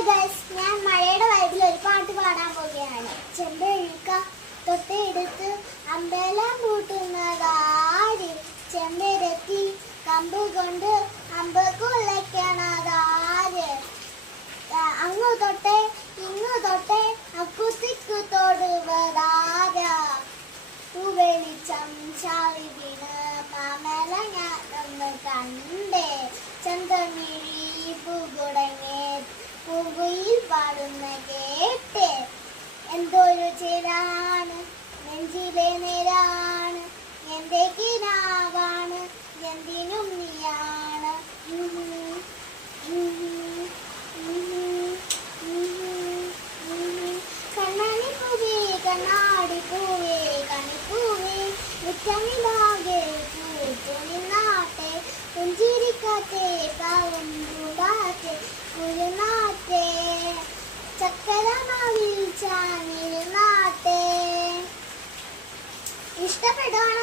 Hi guys, ഞാൻ മഴയുടെ വയതിൽ ഒരു പാട്ട് പാടാൻ പോവുകയാണ്. ചെമ്പഴുക്ക തൊട്ടെടുത്ത് അമ്പലം കൂട്ടുന്നതാര്, ചെമ്പരത്തി കമ്പ് കൊണ്ട് അമ്പ് കുലയ്ക്കണതാര്, അങ്ങു തൊട്ടേ ഇങ്ങു തൊട്ടേ അക്കുത്തിക്കു തൊടുവതാരാ, വെളിച്ചം ചാളി വീണ് മാമല ഞാനൊന്ന് കണ്ടേ, ചന്തമിഴി പൂകുടങ്ങേ പൂങ്കുയിൽ പാടുന്ന കേട്ട്, എന്തൊരു ചേരാണ് നെഞ്ചിലെ നേരാണ്, എന്റെ കിനാവാണ് എന്തിനും നീയാണ്. കണ്ണാടി പൂവേ കണ്ണാടി പൂവേ കണിപ്പൂവേ മുറ്റമിലാകെ പൂത്തു നിന്നാട്ടെ, പുഞ്ചിരിക്കാറ്റെ പാവം പൂടാറ്റെ കുരുനാട്ടെ, ചക്കരമാവിൽ ചാഞ്ഞിരുന്നാട്ടെ. ഇഷ്ടപ്പെടുവാണ്.